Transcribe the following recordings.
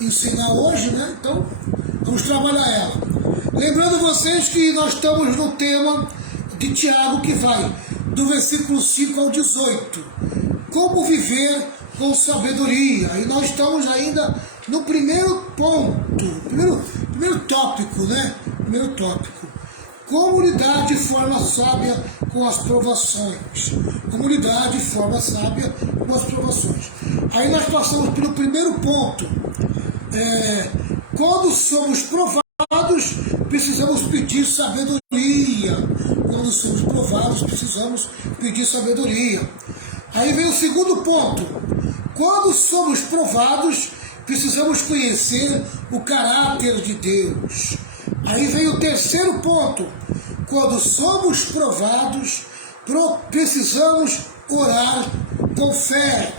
ensinar hoje, né? Então, vamos trabalhar ela. Lembrando vocês que nós estamos no tema de Tiago, que vai do versículo 5 ao 18. Como viver com sabedoria. E nós estamos ainda no primeiro ponto, primeiro tópico, né? Primeiro tópico. Como lidar de forma sábia com as provações. Como lidar de forma sábia com as provações. Aí nós passamos pelo primeiro ponto. Quando somos provados, precisamos pedir sabedoria. Quando somos provados, precisamos pedir sabedoria. Aí vem o segundo ponto. Quando somos provados, precisamos conhecer o caráter de Deus. Aí vem o terceiro ponto. Quando somos provados, precisamos orar com fé.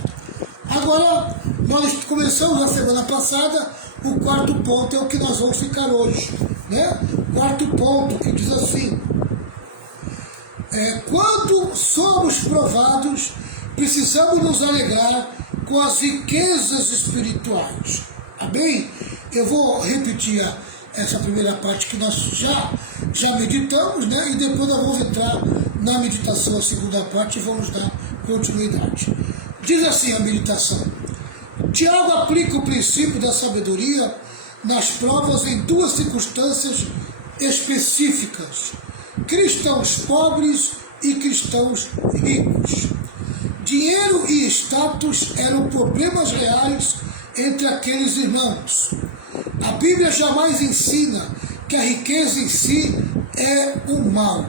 Agora, nós começamos na semana passada, o quarto ponto é o que nós vamos ficar hoje, né? Quarto ponto, que diz assim: quando somos provados, precisamos nos alegrar com as riquezas espirituais. Amém? Eu vou repetir essa primeira parte que nós já meditamos, né? E depois nós vamos entrar na meditação, a segunda parte, e vamos dar continuidade. Diz assim a meditação: Tiago aplica o princípio da sabedoria nas provas em duas circunstâncias específicas: cristãos pobres e cristãos ricos. Dinheiro e status eram problemas reais entre aqueles irmãos. A Bíblia jamais ensina que a riqueza em si é um mal.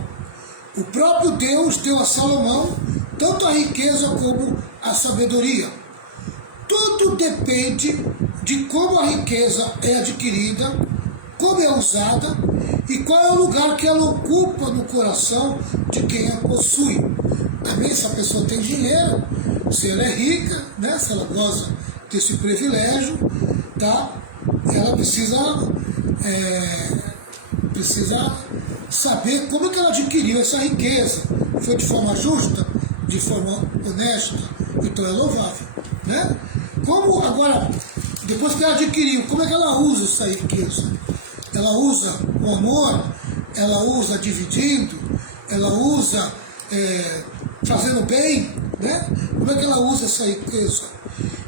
O próprio Deus deu a Salomão tanto a riqueza como a sabedoria. Tudo depende de como a riqueza é adquirida, como é usada e qual é o lugar que ela ocupa no coração de quem a possui. Amém? Se a pessoa tem dinheiro, se ela é rica, né? Se ela goza desse privilégio, tá? Ela precisa saber como é que ela adquiriu essa riqueza. Foi de forma justa, de forma honesta, então é louvável, né? Como agora, depois que ela adquiriu, como é que ela usa essa riqueza? Ela usa com amor, ela usa dividindo, ela usa fazendo bem, né? Como é que ela usa essa riqueza?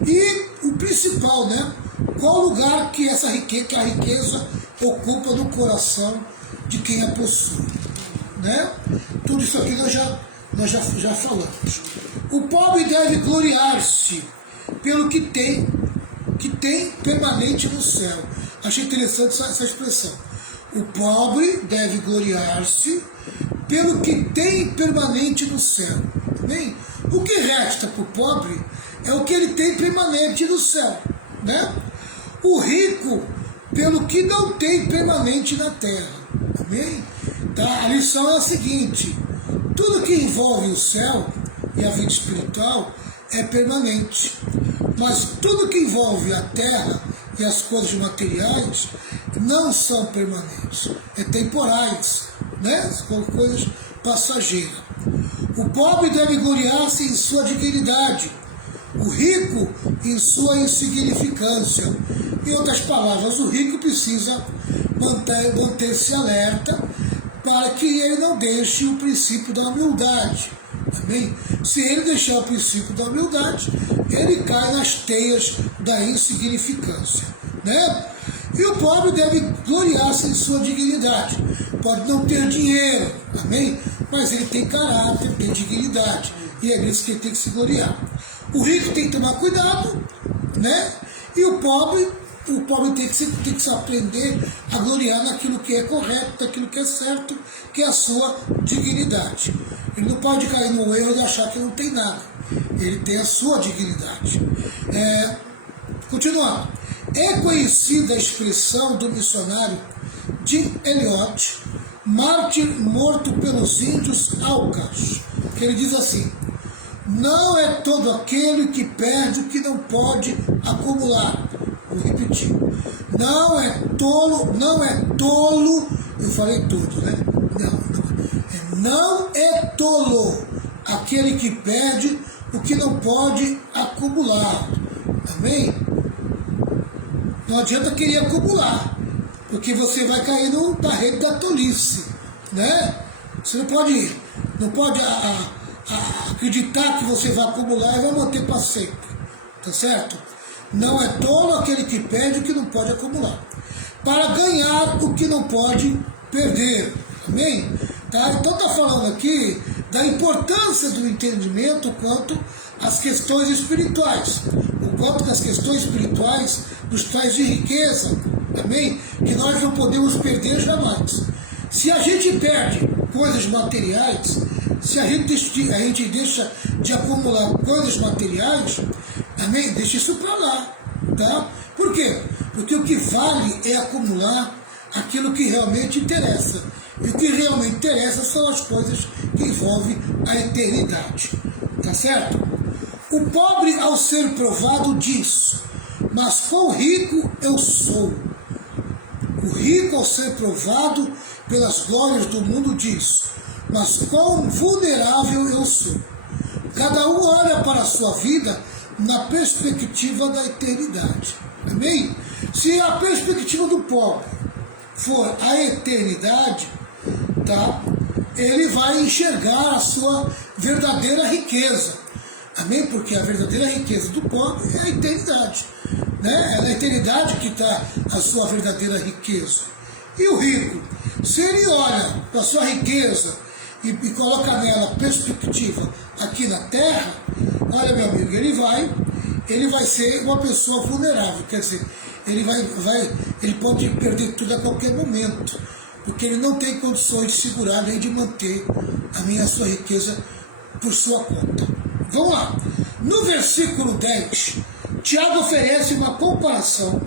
E o principal, né? Qual lugar que a riqueza ocupa no coração de quem a possui, né? Tudo isso aqui nós já falamos. O pobre deve gloriar-se pelo que tem permanente no céu. Achei interessante essa expressão. O pobre deve gloriar-se pelo que tem permanente no céu. Bem, o que resta para o pobre é o que ele tem permanente no céu, né? O rico pelo que não tem permanente na terra. Amém? Tá? A lição é a seguinte: tudo que envolve o céu e a vida espiritual é permanente, mas tudo que envolve a terra e as coisas materiais não são permanentes, é temporais, né? São coisas passageiras. O pobre deve gloriar-se em sua dignidade, o rico em sua insignificância. Em outras palavras, o rico precisa manter-se alerta para que ele não deixe o princípio da humildade. Amém? Se ele deixar o princípio da humildade, ele cai nas teias da insignificância, né? E o pobre deve gloriar-se em sua dignidade. Pode não ter dinheiro, amém? Mas ele tem caráter, tem dignidade, e é nisso que ele tem que se gloriar. O rico tem que tomar cuidado, né? E o pobre tem que se aprender a gloriar naquilo que é correto, naquilo que é certo, que é a sua dignidade. Ele não pode cair no erro de achar que não tem nada. Ele tem a sua dignidade. Continuando. É conhecida a expressão do missionário Jim Elliot, mártir morto pelos índios Aucas, que ele diz assim: não é todo aquele que perde o que não pode acumular. Vou repetir. Não é tolo, eu falei tudo, né? Não é tolo aquele que perde o que não pode acumular. Amém? Não adianta querer acumular, porque você vai cair na rede da tolice, né? Você não pode acreditar que você vai acumular e vai manter para sempre, tá certo? Não é tolo aquele que perde o que não pode acumular, para ganhar o que não pode perder, amém? Tá? Então está falando aqui da importância do entendimento quanto às questões espirituais, o quanto das questões espirituais nos traz de riqueza, amém? Que nós não podemos perder jamais. Se a gente perde coisas materiais, se a gente deixa de acumular coisas materiais, amém? Deixa isso para lá, tá? Por quê? Porque o que vale é acumular aquilo que realmente interessa. E o que realmente interessa são as coisas que envolvem a eternidade, tá certo? O pobre, ao ser provado, diz: mas quão rico eu sou. O rico, ao ser provado pelas glórias do mundo, diz: mas quão vulnerável eu sou. Cada um olha para a sua vida na perspectiva da eternidade. Amém? Se a perspectiva do pobre for a eternidade, tá? Ele vai enxergar a sua verdadeira riqueza. Amém? Porque a verdadeira riqueza do pobre é a eternidade, né? É na eternidade que está a sua verdadeira riqueza. E o rico, se ele olha para a sua riqueza e coloca nela perspectiva aqui na terra, olha, meu amigo, ele vai ser uma pessoa vulnerável, quer dizer, ele pode perder tudo a qualquer momento, porque ele não tem condições de segurar nem de manter a sua riqueza por sua conta. Vamos lá. No versículo 10, Tiago oferece uma comparação.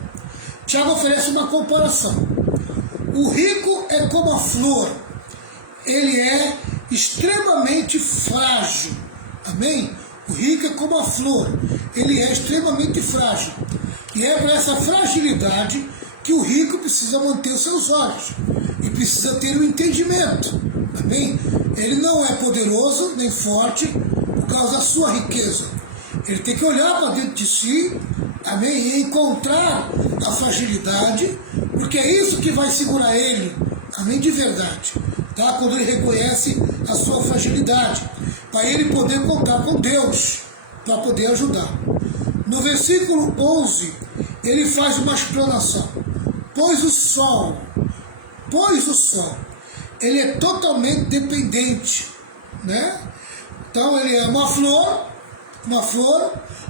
O rico é como a flor, ele é extremamente frágil. Amém? O rico é como a flor, ele é extremamente frágil. E é para essa fragilidade que o rico precisa manter os seus olhos e precisa ter o entendimento. Amém? Ele não é poderoso nem forte por causa da sua riqueza. Ele tem que olhar para dentro de si, amém? E encontrar a fragilidade, porque é isso que vai segurar ele, amém? De verdade, tá? Quando ele reconhece a sua fragilidade, para ele poder contar com Deus, para poder ajudar. No versículo 11, ele faz uma explanação. Pois o sol, ele é totalmente dependente, né? Então ele é uma flor,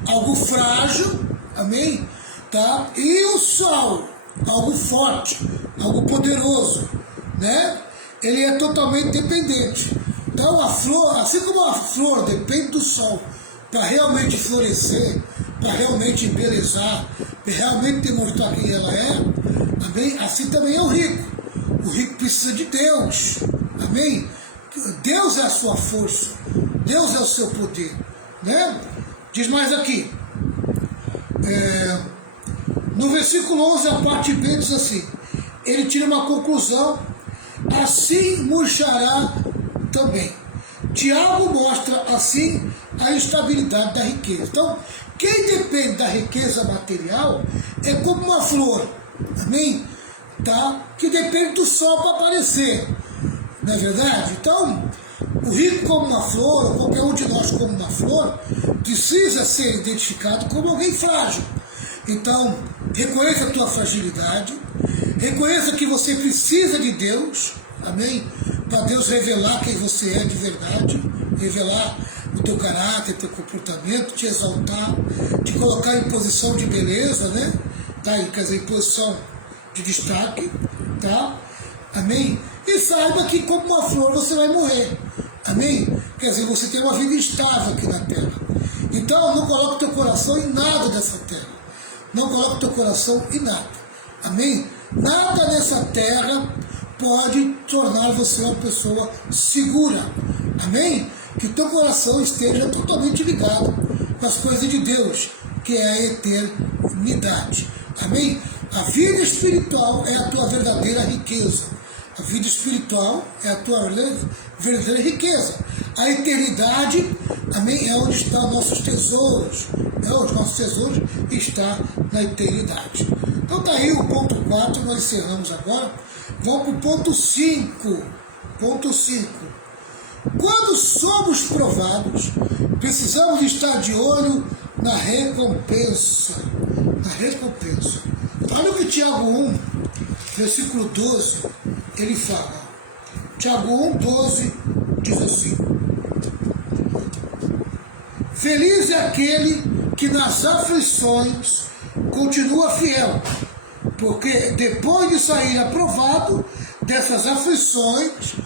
algo frágil, amém? Tá? E o sol, algo forte, algo poderoso, né? Ele é totalmente dependente. Então a flor, assim como a flor depende do sol para realmente florescer, para realmente embelezar, para realmente demonstrar quem ela é, amém? Assim também é o rico. O rico precisa de Deus, amém? Deus é a sua força, Deus é o seu poder, né? Diz mais aqui, no versículo 11, a parte B diz assim, ele tira uma conclusão: assim murchará também. Tiago mostra assim a instabilidade da riqueza. Então, quem depende da riqueza material é como uma flor, amém? Tá? Que depende do sol para aparecer, não é verdade? Então, o rico como uma flor, ou qualquer um de nós como uma flor, precisa ser identificado como alguém frágil. Então, reconheça a tua fragilidade, reconheça que você precisa de Deus, amém? Para Deus revelar quem você é de verdade, revelar o teu caráter, o teu comportamento, te exaltar, te colocar em posição de beleza, né? Tá? Quer dizer, em posição de destaque, tá? Amém? E saiba que como uma flor você vai morrer, amém? Quer dizer, você tem uma vida estável aqui na terra. Então não coloque teu coração em nada dessa terra, não coloque teu coração em nada, amém? Nada nessa terra pode tornar você uma pessoa segura, amém? Que o teu coração esteja totalmente ligado com as coisas de Deus, que é a eternidade, amém? A vida espiritual é a tua verdadeira riqueza. A vida espiritual é a tua verdadeira riqueza. A eternidade, amém, é onde estão nossos tesouros. Os nossos tesouros estão na eternidade. Então tá aí o ponto 4, nós encerramos agora. Vamos para o ponto 5. Ponto 5. Quando somos provados, precisamos estar de olho na recompensa. Na recompensa. Olha o que Tiago 1, versículo 12, ele fala. Tiago 1, 12, diz assim: feliz é aquele que nas aflições continua fiel, porque depois de sair aprovado dessas aflições,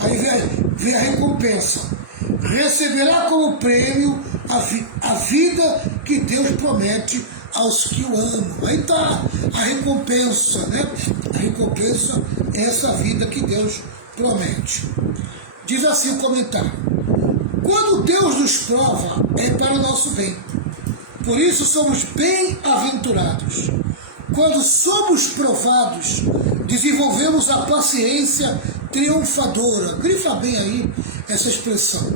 aí vem a recompensa. Receberá como prêmio a vida que Deus promete aos que o amam. Aí está a recompensa, né? A recompensa é essa vida que Deus promete. Diz assim o comentário: quando Deus nos prova, é para o nosso bem. Por isso somos bem-aventurados. Quando somos provados, desenvolvemos a paciência triunfadora. Grifa bem aí essa expressão.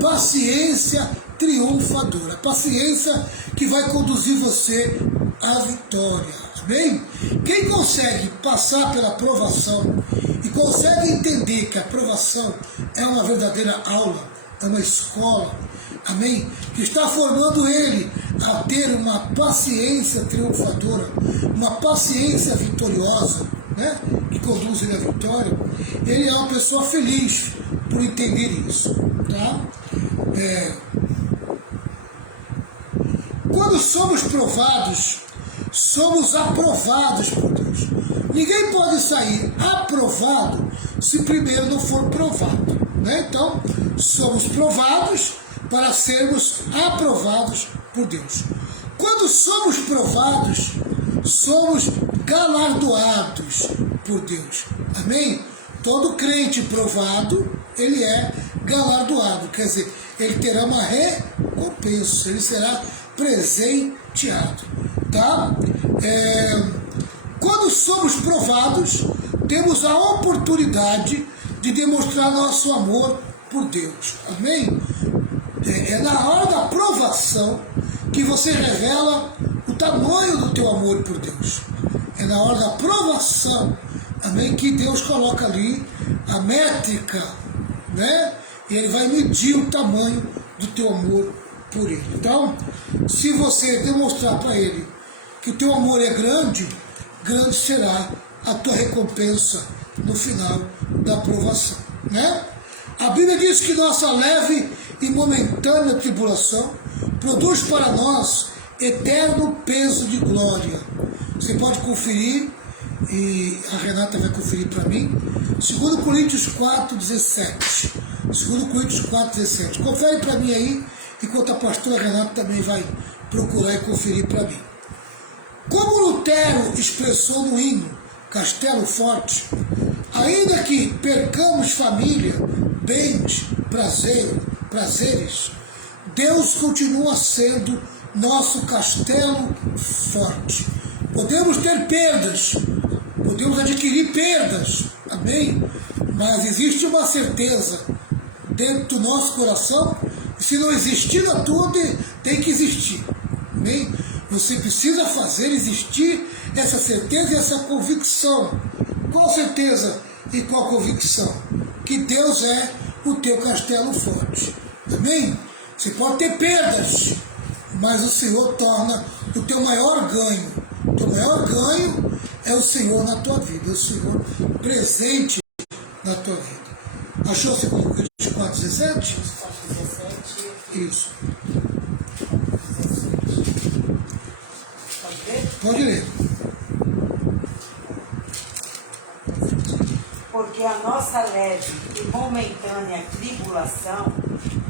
Paciência triunfadora. Paciência que vai conduzir você à vitória. Amém? Quem consegue passar pela provação e consegue entender que a provação é uma verdadeira aula, é uma escola, amém? Que está formando ele a ter uma paciência triunfadora, uma paciência vitoriosa, né? Que conduz ele à vitória. Ele é uma pessoa feliz por entender isso, tá? Quando somos provados, somos aprovados por Deus. Ninguém pode sair aprovado se primeiro não for provado, né? Então, somos provados para sermos aprovados por Deus. Quando somos provados, somos galardoados por Deus. Amém? Todo crente provado, ele é galardoado. Quer dizer, ele terá uma recompensa, ele será presenteado. Tá? Quando somos provados, temos a oportunidade de demonstrar nosso amor por Deus. Amém? É na hora da provação que você revela o tamanho do teu amor por Deus. É na hora da provação, amém, que Deus coloca ali a métrica, né? E Ele vai medir o tamanho do teu amor por Ele. Então, se você demonstrar para Ele que o teu amor é grande, grande será a tua recompensa no final da provação, né? A Bíblia diz que nossa leve e momentânea tribulação produz para nós eterno peso de glória. Você pode conferir, e a Renata vai conferir para mim, 2 Coríntios 4,17. 2 Coríntios 4,17. Confere para mim aí, enquanto a pastora Renata também vai procurar e conferir para mim. Como Lutero expressou no hino Castelo Forte, ainda que percamos família, bens, prazeres, Deus continua sendo nosso castelo forte. Podemos ter perdas, podemos adquirir perdas, amém? Mas existe uma certeza dentro do nosso coração, e se não existir na tua, tem que existir, amém? Você precisa fazer existir essa certeza e essa convicção. Qual certeza e qual convicção? Que Deus é o teu castelo forte. Amém? Você pode ter perdas, mas o Senhor torna o teu maior ganho. O teu maior ganho é o Senhor na tua vida, é o Senhor presente na tua vida. Achou 2 Coríntios 4,17? 4,17. Isso. Pode ler. Porque a nossa leve e momentânea tribulação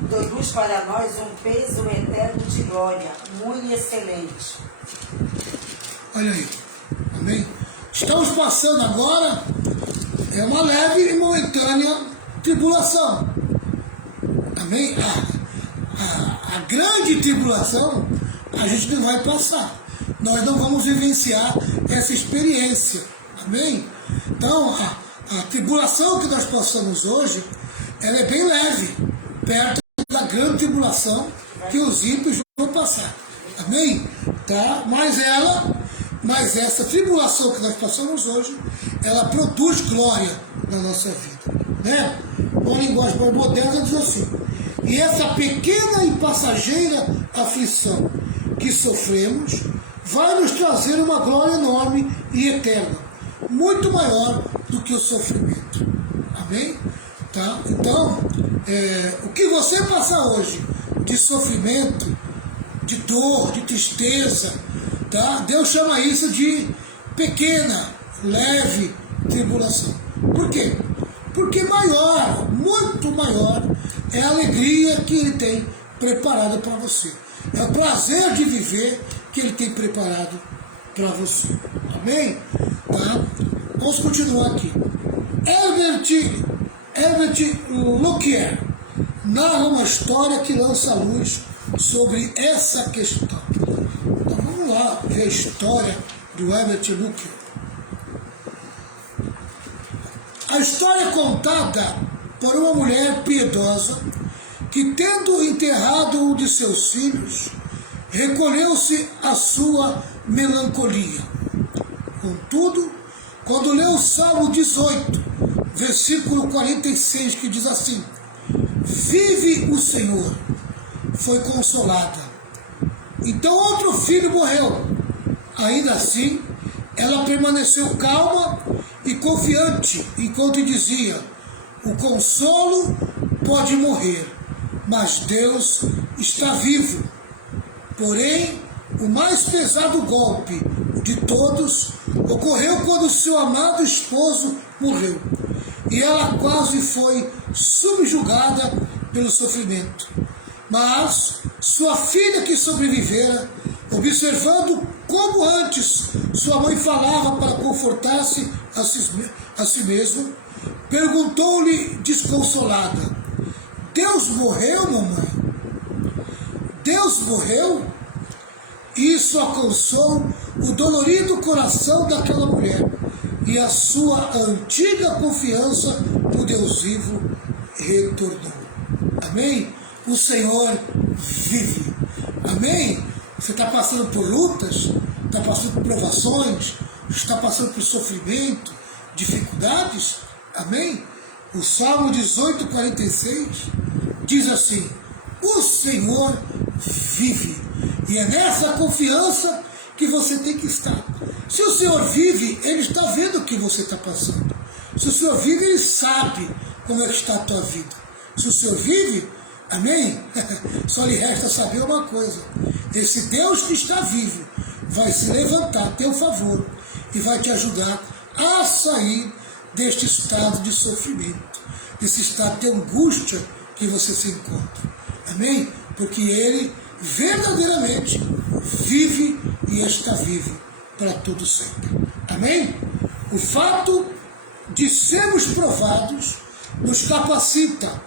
produz para nós um peso eterno de glória, muito excelente. Olha aí, amém? Estamos passando agora, é uma leve e momentânea tribulação, amém? A grande tribulação a gente não vai passar, nós não vamos vivenciar essa experiência, amém? Então, a tribulação que nós passamos hoje, ela é bem leve, perto da grande tribulação que os ímpios vão passar. Amém? Tá? Mas essa tribulação que nós passamos hoje, ela produz glória na nossa vida, né? Uma linguagem mais moderna diz assim: e essa pequena e passageira aflição que sofremos vai nos trazer uma glória enorme e eterna, muito maior do que o sofrimento. Amém? Tá? Então, o que você passa hoje de sofrimento, de dor, de tristeza, tá? Deus chama isso de pequena, leve tribulação. Por quê? Porque maior, muito maior, é a alegria que Ele tem preparado para você. É o prazer de viver que Ele tem preparado para você. Amém? Tá? Vamos continuar aqui. Herbert Lockyer narra uma história que lança a luz sobre essa questão. Então vamos lá ver a história do Herbert Lockyer. A história é contada por uma mulher piedosa que, tendo enterrado um de seus filhos, recolheu-se à sua melancolia. Contudo, quando leu o Salmo 18, versículo 46, que diz assim: vive o Senhor, foi consolada. Então outro filho morreu. Ainda assim, ela permaneceu calma e confiante, enquanto dizia: o consolo pode morrer, mas Deus está vivo. Porém, o mais pesado golpe de todos ocorreu quando seu amado esposo morreu, e ela quase foi subjugada pelo sofrimento. Mas sua filha, que sobrevivera, observando como antes sua mãe falava para confortar-se a si mesma, perguntou-lhe desconsolada: Deus morreu, mamãe? Deus morreu? Isso alcançou o dolorido coração daquela mulher, e a sua antiga confiança no Deus vivo retornou. Amém? O Senhor vive. Amém? Você está passando por lutas, está passando por provações, está passando por sofrimento, dificuldades. Amém? O Salmo 18, 46 diz assim: o Senhor vive. E é nessa confiança que você tem que estar. Se o Senhor vive, Ele está vendo o que você está passando. Se o Senhor vive, Ele sabe como é que está a tua vida. Se o Senhor vive, amém? Só lhe resta saber uma coisa: esse Deus que está vivo vai se levantar a teu favor e vai te ajudar a sair deste estado de sofrimento, desse estado de angústia que você se encontra. Amém? Porque Ele verdadeiramente vive e está vivo para todo sempre. Amém? O fato de sermos provados nos capacita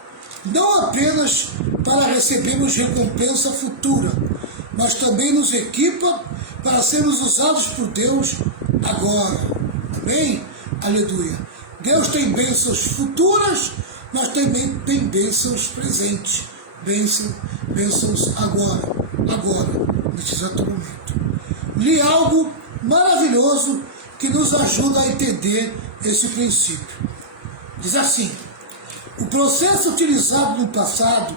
não apenas para recebermos recompensa futura, mas também nos equipa para sermos usados por Deus agora. Amém? Aleluia. Deus tem bênçãos futuras, mas também tem bênçãos presentes. Bênçãos agora, neste exato momento. Li algo maravilhoso que nos ajuda a entender esse princípio. Diz assim: o processo utilizado no passado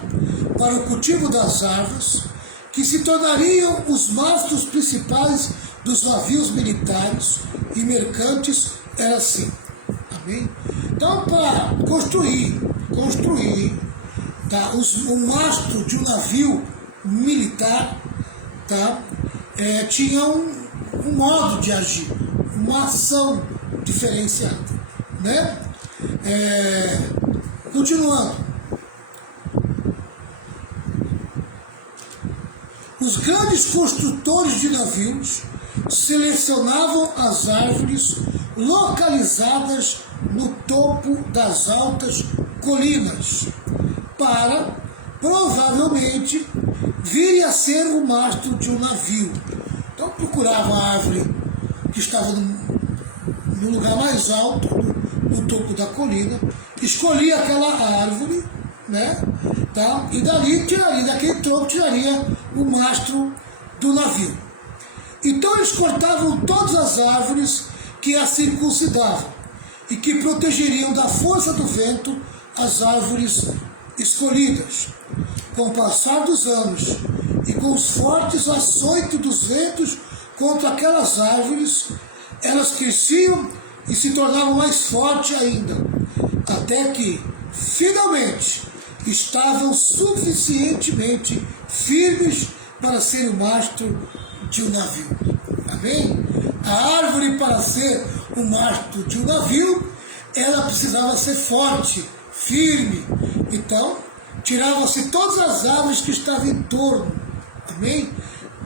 para o cultivo das árvores, que se tornariam os mastros principais dos navios militares e mercantes, era assim. Amém? Então, para construir tá, o mastro de um navio militar, tá, tinha um modo de agir, uma ação diferenciada, né? Continuando, os grandes construtores de navios selecionavam as árvores localizadas no topo das altas colinas para, provavelmente, vir a ser o mastro de um navio. Então procurava a árvore que estava no lugar mais alto, no topo da colina, escolhia aquela árvore, né? Tá? E daquele tronco tiraria o mastro do navio. Então eles cortavam todas as árvores que a circuncidavam e que protegeriam da força do vento as árvores escolhidas. Com o passar dos anos e com os fortes açoites dos ventos contra aquelas árvores, elas cresciam e se tornavam mais fortes ainda, até que, finalmente, estavam suficientemente firmes para ser o mastro de um navio. Amém? A árvore, para ser o mastro de um navio, ela precisava ser forte, firme. Então, tiravam-se todas as árvores que estavam em torno. Amém?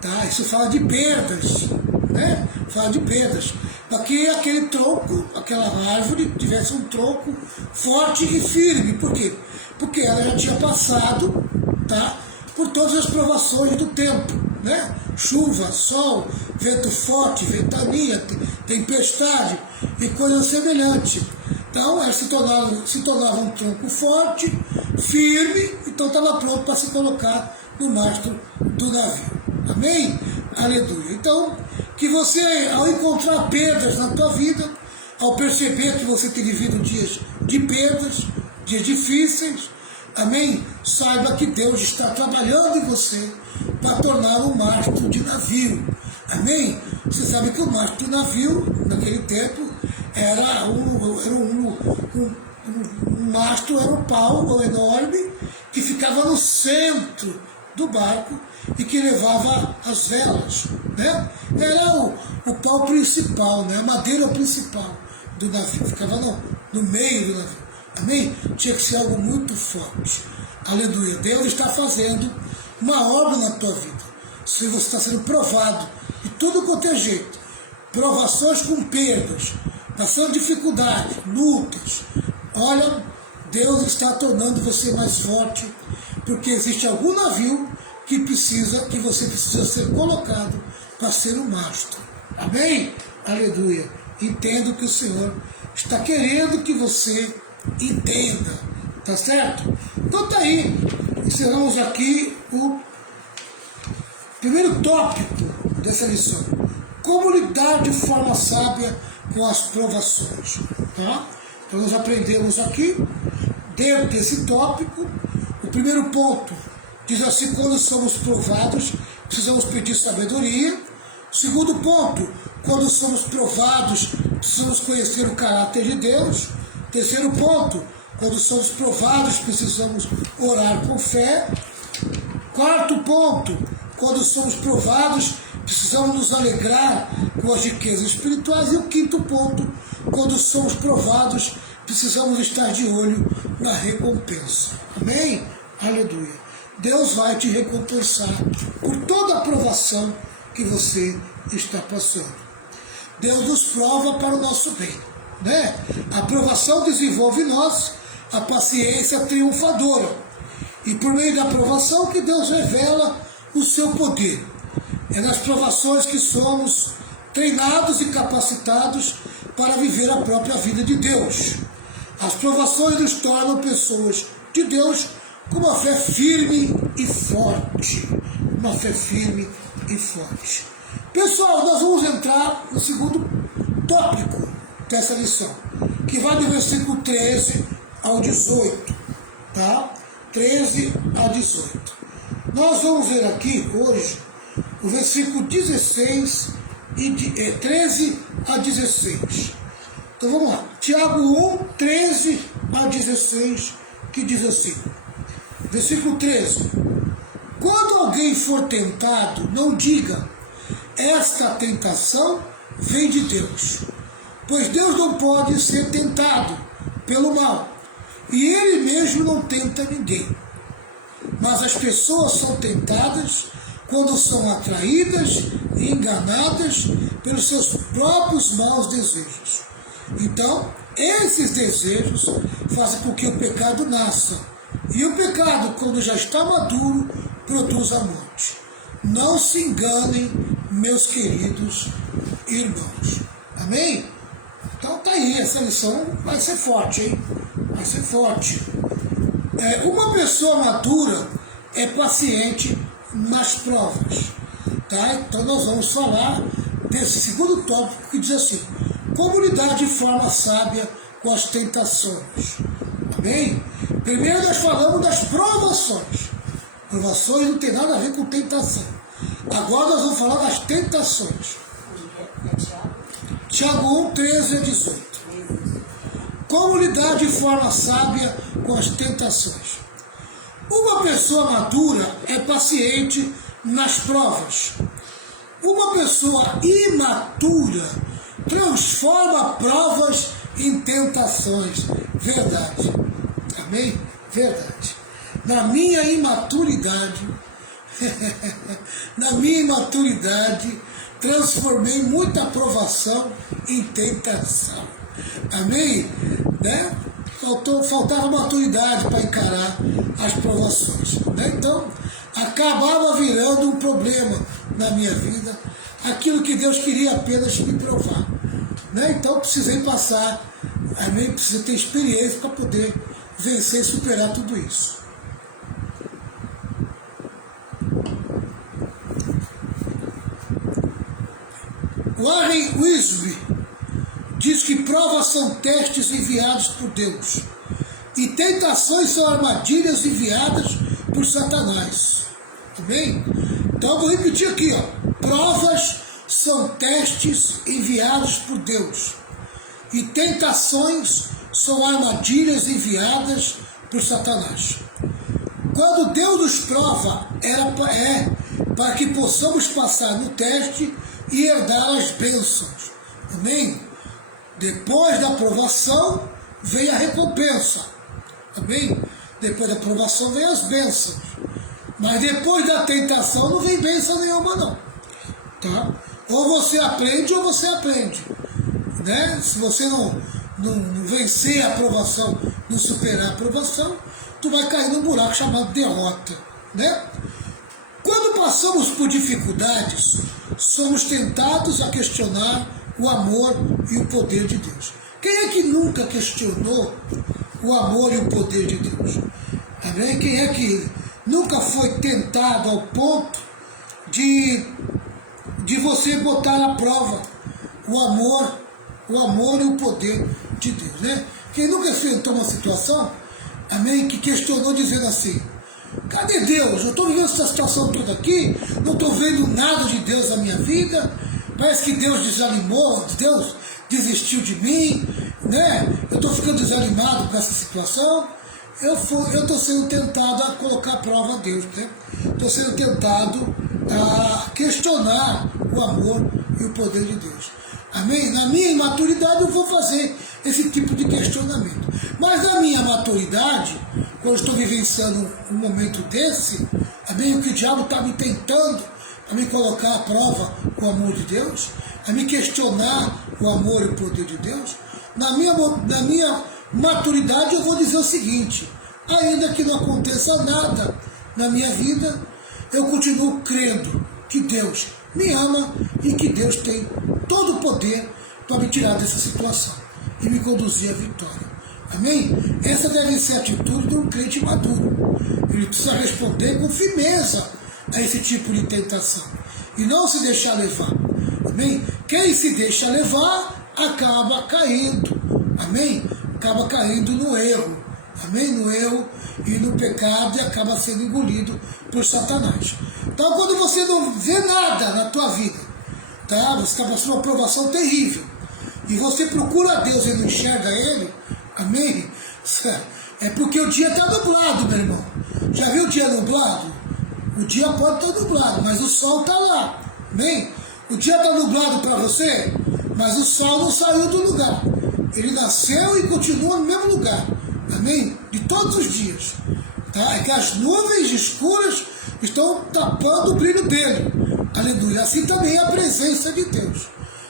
Tá? Isso fala de perdas, né? Fala de perdas. Para que aquele tronco, aquela árvore, tivesse um tronco forte e firme. Por quê? Porque ela já tinha passado, tá, por todas as provações do tempo, né? Chuva, sol, vento forte, ventania, tempestade e coisas semelhantes. Então, ela se tornava um tronco forte, firme, então estava pronto para se colocar no mastro do navio. Amém? Aleluia. Então, que você, ao encontrar perdas na tua vida, ao perceber que você tem vivido dias de perdas, dias difíceis, amém? Saiba que Deus está trabalhando em você para tornar um mastro de navio. Amém? Você sabe que o mastro de navio, naquele tempo, era um mastro, era um pau enorme que ficava no centro do barco e que levava as velas, né? Era o pau principal, né? A madeira principal do navio, ficava no meio do navio. Amém? Tinha que ser algo muito forte. Aleluia. Deus está fazendo uma obra na tua vida. Se você está sendo provado de tudo quanto é jeito, provações com perdas, passando dificuldade, lutas, olha, Deus está tornando você mais forte, porque existe algum navio que você precisa ser colocado para ser um mastro. Amém? Aleluia. Entendo que o Senhor está querendo que você entenda. Tá certo? Então tá aí. Encerramos aqui o primeiro tópico dessa lição. Como lidar de forma sábia com as provações. Tá? Então nós aprendemos aqui, dentro desse tópico, o primeiro ponto diz assim: quando somos provados, precisamos pedir sabedoria. O segundo ponto, quando somos provados, precisamos conhecer o caráter de Deus. Terceiro ponto, quando somos provados, precisamos orar com fé. Quarto ponto, quando somos provados, precisamos nos alegrar com as riquezas espirituais. E o quinto ponto, quando somos provados, precisamos estar de olho na recompensa. Amém? Aleluia. Deus vai te recompensar por toda a provação que você está passando. Deus nos prova para o nosso bem, né? A provação desenvolve em nós a paciência triunfadora. E por meio da provação que Deus revela o seu poder. É nas provações que somos treinados e capacitados para viver a própria vida de Deus. As provações nos tornam pessoas de Deus com uma fé firme e forte. Uma fé firme e forte. Pessoal, nós vamos entrar no segundo tópico dessa lição, que vai do versículo 13 ao 18, tá? 13 a 18. Nós vamos ver aqui hoje o versículo 16 13 a 16. Então vamos lá. Tiago 1, 13 a 16, que diz assim. Versículo 13. Quando alguém for tentado, não diga: esta tentação vem de Deus. Pois Deus não pode ser tentado pelo mal, e Ele mesmo não tenta ninguém. Mas as pessoas são tentadas quando são atraídas e enganadas pelos seus próprios maus desejos. Então, esses desejos fazem com que o pecado nasça. E o pecado, quando já está maduro, produz a morte. Não se enganem, meus queridos irmãos. Amém? Então tá aí, essa lição vai ser forte, hein? Vai ser forte. Uma pessoa madura é paciente nas provas. Tá? Então nós vamos falar desse segundo tópico que diz assim: como lidar de forma sábia com as tentações. Amém? Primeiro nós falamos das provações. Provações não tem nada a ver com tentação. Agora nós vamos falar das tentações. Tiago 1, 13 a 18. Como lidar de forma sábia com as tentações? Uma pessoa madura é paciente nas provas. Uma pessoa imatura transforma provas em tentações. Verdade. Amém? Verdade. Na minha imaturidade, transformei muita provação em tentação. Amém? Né? Faltava maturidade para encarar as provações. Né? Então, acabava virando um problema na minha vida, aquilo que Deus queria apenas me provar. Né? Então, precisei passar, amém? Precisei ter experiência para poder vencer e superar tudo isso. Warren Wiersbe diz que provas são testes enviados por Deus e tentações são armadilhas enviadas por Satanás. Amém? Então eu vou repetir aqui, ó. Provas são testes enviados por Deus e tentações são armadilhas enviadas por Satanás. Quando Deus nos prova, é para que possamos passar no teste e herdar as bênçãos. Amém? Depois da aprovação vem a recompensa. Amém? Depois da aprovação vem as bênçãos. Mas depois da tentação não vem bênção nenhuma não. Tá? Ou você aprende ou você aprende. Né? Se você não vencer a aprovação, não superar a aprovação, tu vai cair num buraco chamado derrota. Né? Quando passamos por dificuldades, somos tentados a questionar o amor e o poder de Deus. Quem é que nunca questionou o amor e o poder de Deus? Amém? Quem é que nunca foi tentado ao ponto de você botar à prova o amor e o poder de Deus? Né? Quem nunca enfrentou uma situação, amém, que questionou dizendo assim: cadê Deus? Eu estou vivendo essa situação toda aqui, não estou vendo nada de Deus na minha vida, parece que Deus desanimou, Deus desistiu de mim, né? Eu estou ficando desanimado com essa situação. Eu estou sendo tentado a colocar à prova a Deus, né? Estou sendo tentado a questionar o amor e o poder de Deus. Amém? Na minha imaturidade eu vou fazer esse tipo de questionamento. Mas na minha maturidade, quando estou vivenciando um momento desse, amém, o que o diabo está me tentando a me colocar à prova com o amor de Deus, a me questionar o amor e o poder de Deus, na minha maturidade eu vou dizer o seguinte: ainda que não aconteça nada na minha vida, eu continuo crendo que Deus me ama e que Deus tem todo o poder para me tirar dessa situação e me conduzir à vitória. Amém? Essa deve ser a atitude de um crente maduro. Ele precisa responder com firmeza a esse tipo de tentação e não se deixar levar. Amém? Quem se deixa levar acaba caindo. Amém? Acaba caindo no erro. Amém? No erro e no pecado, e acaba sendo engolido por Satanás. Então, quando você não vê nada na tua vida, tá? Você está passando uma provação terrível, e você procura a Deus e não enxerga Ele, amém? É porque o dia está nublado, meu irmão. Já viu o dia nublado? O dia pode estar nublado, mas o sol está lá, amém? O dia está nublado para você, mas o sol não saiu do lugar. Ele nasceu e continua no mesmo lugar, amém? De todos os dias. Tá? É que as nuvens escuras estão tapando o brilho dele. Aleluia. Assim também é a presença de Deus.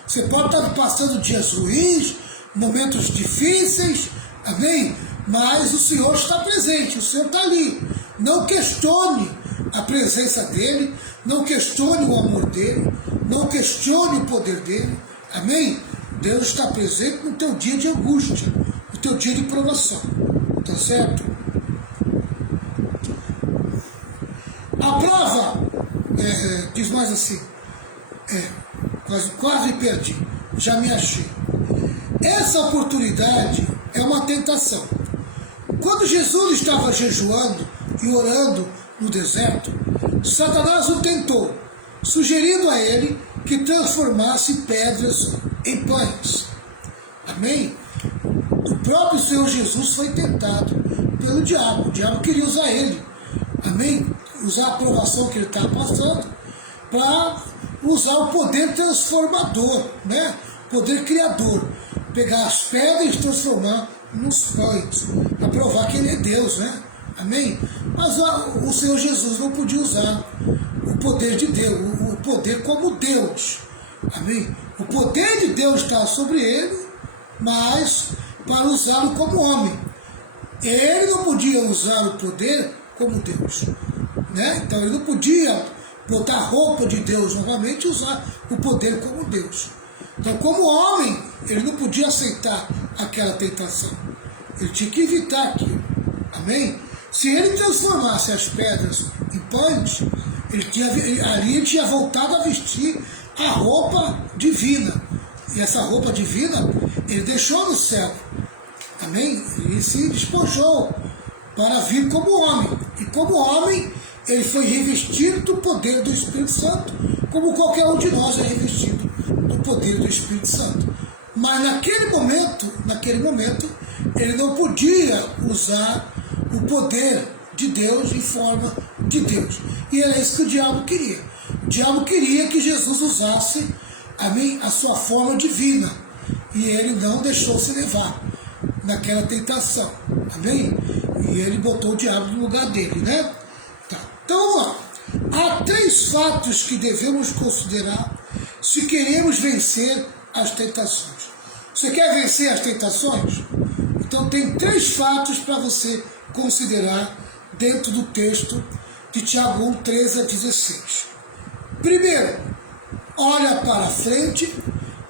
Você pode estar passando dias ruins, momentos difíceis, amém? Mas o Senhor está presente, o Senhor está ali. Não questione a presença dele, não questione o amor dele, não questione o poder dele, amém? Deus está presente no teu dia de angústia, no teu dia de provação, tá certo? A prova, diz mais assim: Quase me perdi. Já me achei. Essa oportunidade é uma tentação. Quando Jesus estava jejuando e orando no deserto, Satanás o tentou, sugerindo a ele que transformasse pedras em pães. Amém? O próprio Senhor Jesus foi tentado pelo diabo. O diabo queria usar ele. Amém? Usar a aprovação que ele estava passando para usar o poder transformador, né? Poder criador. Pegar as pedras e transformar nos pães. Para provar que ele é Deus, né? Amém? Mas o Senhor Jesus não podia usar o poder de Deus, o poder como Deus. Amém? O poder de Deus está sobre ele, mas para usá-lo como homem. Ele não podia usar o poder como Deus, né? Então ele não podia botar a roupa de Deus novamente e usar o poder como Deus. Então, como homem, ele não podia aceitar aquela tentação. Ele tinha que evitar aquilo. Amém? Se ele transformasse as pedras em pães, ali ele tinha voltado a vestir a roupa divina. E essa roupa divina ele deixou no céu. Amém? Ele se despojou para vir como homem. E como homem, ele foi revestido do poder do Espírito Santo, como qualquer um de nós é revestido do poder do Espírito Santo. Mas naquele momento, ele não podia usar o poder de Deus em forma de Deus. E era isso que o diabo queria. O diabo queria que Jesus usasse, amém, a sua forma divina. E ele não deixou se levar naquela tentação. Amém? E ele botou o diabo no lugar dele, né? Tá. Então, vamos lá. Há 3 fatos que devemos considerar se queremos vencer as tentações. Você quer vencer as tentações? Então tem 3 fatos para você considerar dentro do texto de Tiago 1, 13 a 16. Primeiro, olha para frente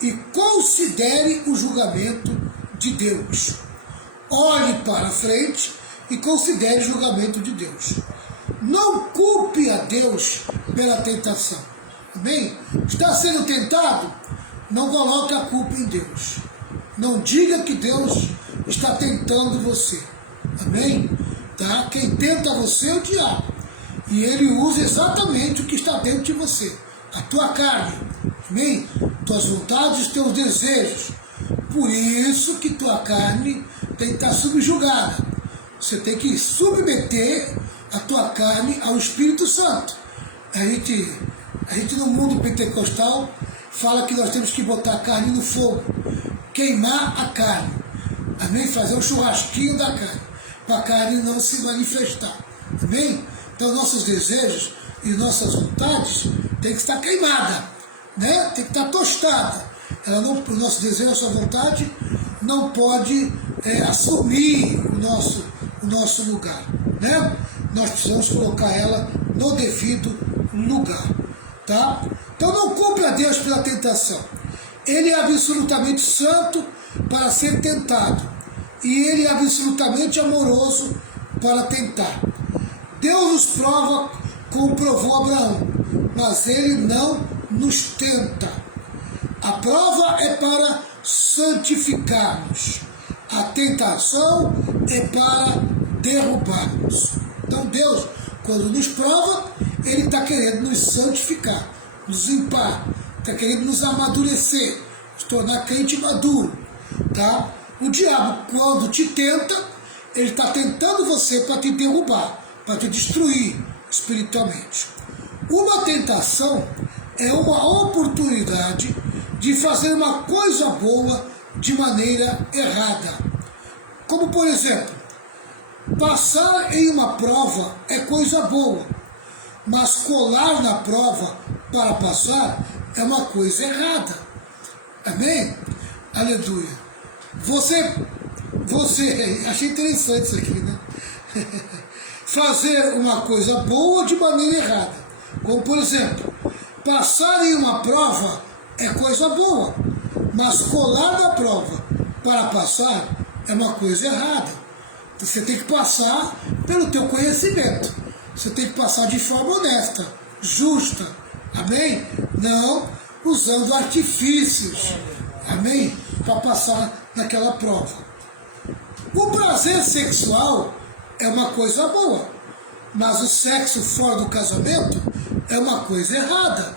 e considere o julgamento de Deus. Olhe para frente e considere o julgamento de Deus. Não culpe a Deus pela tentação. Amém? Está sendo tentado? Não coloque a culpa em Deus. Não diga que Deus está tentando você. Amém? Tá? Quem tenta você é o diabo. E ele usa exatamente o que está dentro de você. A tua carne. Amém? Tuas vontades, teus desejos. Por isso que tua carne tem que estar subjugada. Você tem que submeter a tua carne ao Espírito Santo. A gente no mundo pentecostal fala que nós temos que botar a carne no fogo, queimar a carne, amém? Fazer um churrasquinho da carne, para a carne não se manifestar, amém? Então nossos desejos e nossas vontades tem que estar queimada, né? Tem que estar tostada. O nosso desejo, a nossa vontade não pode assumir o nosso lugar, né? Nós precisamos colocar ela no devido lugar, tá? Então não culpe a Deus pela tentação. Ele é absolutamente santo para ser tentado e ele é absolutamente amoroso para tentar. Deus nos prova como provou Abraão, mas ele não nos tenta. A prova é para santificar-nos. A tentação é para derrubar-nos. Então Deus, quando nos prova, ele está querendo nos santificar, nos limpar, está querendo nos amadurecer, nos tornar crente maduro. Tá? O diabo, quando te tenta, ele está tentando você para te derrubar, para te destruir espiritualmente. Uma tentação é uma oportunidade de fazer uma coisa boa de maneira errada. Como, por exemplo, passar em uma prova é coisa boa, mas colar na prova para passar é uma coisa errada. Amém? Aleluia. Você, achei interessante isso aqui, né? Fazer uma coisa boa de maneira errada. Como, por exemplo, passar em uma prova é coisa boa, mas colar na prova para passar é uma coisa errada. Você tem que passar pelo teu conhecimento. Você tem que passar de forma honesta, justa. Amém? Não usando artifícios, amém? Para passar naquela prova. O prazer sexual é uma coisa boa, mas o sexo fora do casamento é uma coisa errada.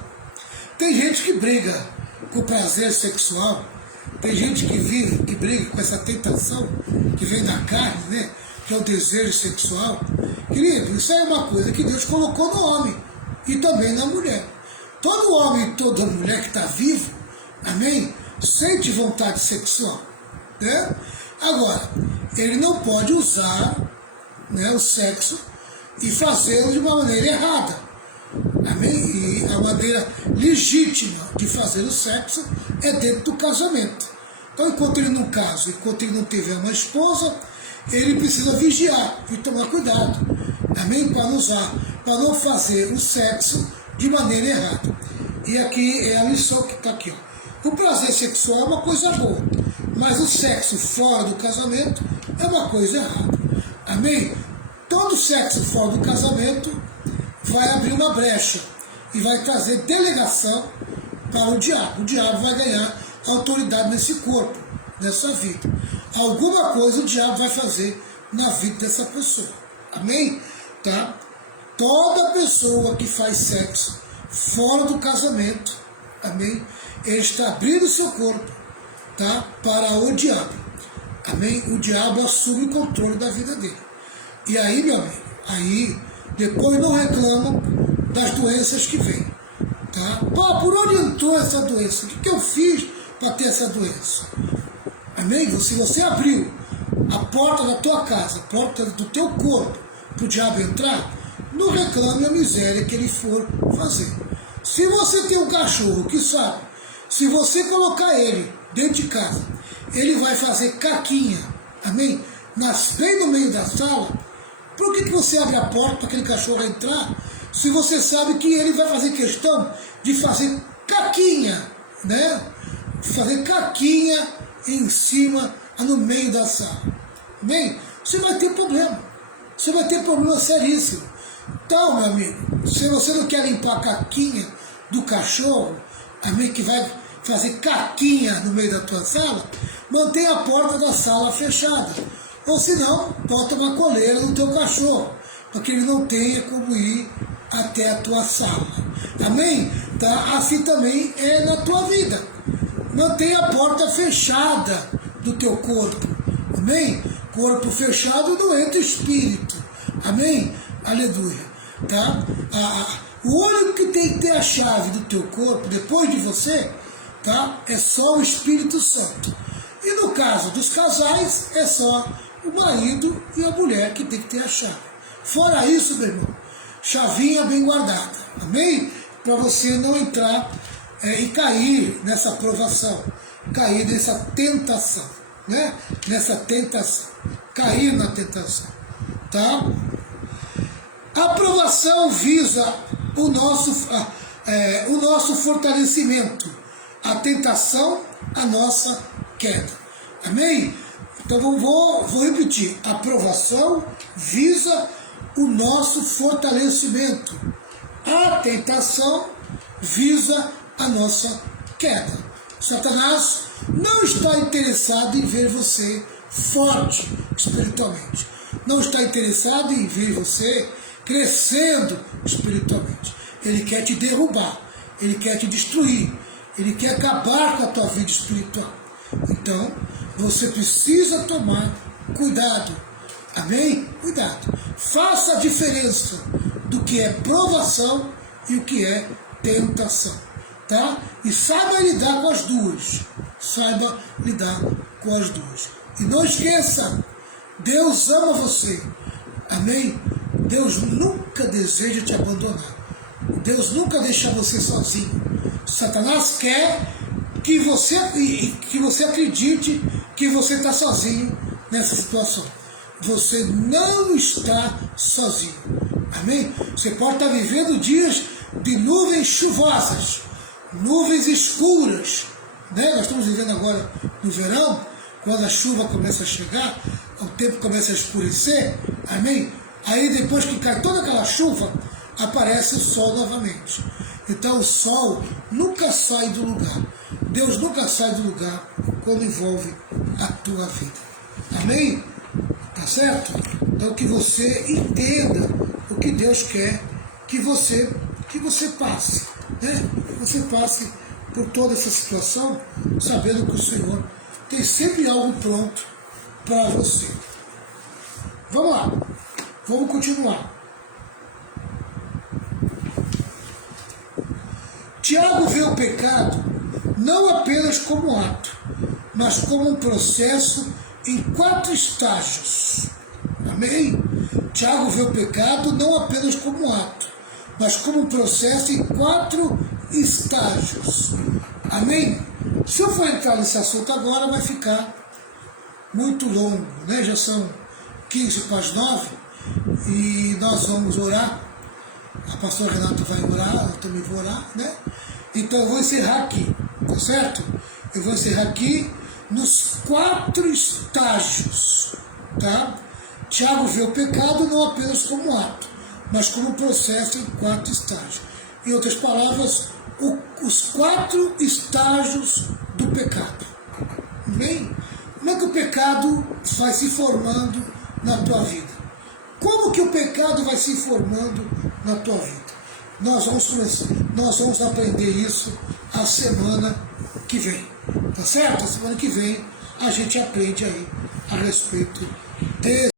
Tem gente que briga com o prazer sexual, tem gente que briga com essa tentação que vem da carne, né? Que é o desejo sexual. Querido, isso é uma coisa que Deus colocou no homem e também na mulher. Todo homem e toda mulher que está vivo, amém, sente vontade sexual, né? Agora, ele não pode usar, né, o sexo e fazê-lo de uma maneira errada, amém? E a maneira legítima de fazer o sexo é dentro do casamento. Então, enquanto ele não casa, enquanto ele não tiver uma esposa, ele precisa vigiar e tomar cuidado, amém? Para não fazer o sexo de maneira errada. E aqui é a lição que está aqui, ó. O prazer sexual é uma coisa boa, mas o sexo fora do casamento é uma coisa errada, amém? Todo sexo fora do casamento vai abrir uma brecha e vai trazer delegação para o diabo. O diabo vai ganhar autoridade nesse corpo, nessa vida. Alguma coisa o diabo vai fazer na vida dessa pessoa, amém? Tá? Toda pessoa que faz sexo fora do casamento, amém? Ele está abrindo seu corpo, tá? Para o diabo, amém? O diabo assume o controle da vida dele. E aí, meu amigo, aí depois não reclamam das doenças que vêm, tá? Pô, por onde entrou essa doença? O que eu fiz para ter essa doença? Amém? Se você abriu a porta da tua casa, a porta do teu corpo, para o diabo entrar, não reclame a miséria que ele for fazer. Se você tem um cachorro que sabe, se você colocar ele dentro de casa, ele vai fazer caquinha, amém? Bem no meio da sala. Por que você abre a porta para aquele cachorro entrar, se você sabe que ele vai fazer questão de fazer caquinha, né? Fazer caquinha em cima, no meio da sala, amém? Você vai ter problema, você vai ter problema seríssimo. Então, meu amigo, se você não quer limpar a caquinha do cachorro, amém, que vai fazer caquinha no meio da tua sala, mantenha a porta da sala fechada. Ou se não, bota uma coleira no teu cachorro, para que ele não tenha como ir até a tua sala. Amém? Tá? Assim também é na tua vida. Mantenha a porta fechada do teu corpo. Amém? Corpo fechado não entra espírito. Amém? Aleluia. Tá? O único que tem que ter a chave do teu corpo, depois de você, tá? É só o Espírito Santo. E no caso dos casais, é só o marido e a mulher que tem que ter a chave. Fora isso, meu irmão, chavinha bem guardada. Amém? Para você não entrar e cair nessa provação, cair nessa tentação, né? Nessa tentação, cair na tentação, tá? A aprovação visa o nosso fortalecimento, a tentação, a nossa queda. Amém? Então vou repetir. A aprovação visa o nosso fortalecimento. A tentação visa a nossa queda. Satanás não está interessado em ver você forte espiritualmente. Não está interessado em ver você crescendo espiritualmente. Ele quer te derrubar, ele quer te destruir, ele quer acabar com a tua vida espiritual. Então, você precisa tomar cuidado. Amém? Cuidado. Faça a diferença do que é provação e o que é tentação. Tá? E saiba lidar com as duas. Saiba lidar com as duas. E não esqueça, Deus ama você. Amém? Deus nunca deseja te abandonar. Deus nunca deixa você sozinho. Satanás quer que você acredite que você está sozinho nessa situação. Você não está sozinho. Amém? Você pode estar vivendo dias de nuvens chuvosas, nuvens escuras, né? Nós estamos vivendo agora no verão, quando a chuva começa a chegar, o tempo começa a escurecer, amém? Aí depois que cai toda aquela chuva, aparece o sol novamente. Então o sol nunca sai do lugar. Deus nunca sai do lugar quando envolve a tua vida. Amém? Tá certo? Então que você entenda o que Deus quer que você passe. Né? Você passe por toda essa situação, sabendo que o Senhor tem sempre algo pronto para você. Vamos lá, vamos continuar. Tiago vê o pecado não apenas como ato, mas como um processo em 4 estágios. Amém? Tiago vê o pecado não apenas como ato, mas como um processo em 4 estágios. Amém? Se eu for entrar nesse assunto agora, vai ficar muito longo, né? Já são 15 para as 9 e nós vamos orar. A pastora Renata vai orar, eu também vou orar, né? Então eu vou encerrar aqui, tá certo? Eu vou encerrar aqui nos 4 estágios, tá? Tiago vê o pecado não apenas como ato, mas como processo em 4 estágios. Em outras palavras, os 4 estágios do pecado. Bem, como é que o pecado vai se formando na tua vida? Como que o pecado vai se formando na tua vida? Nós vamos aprender isso a semana que vem. Tá certo? A semana que vem a gente aprende aí a respeito desse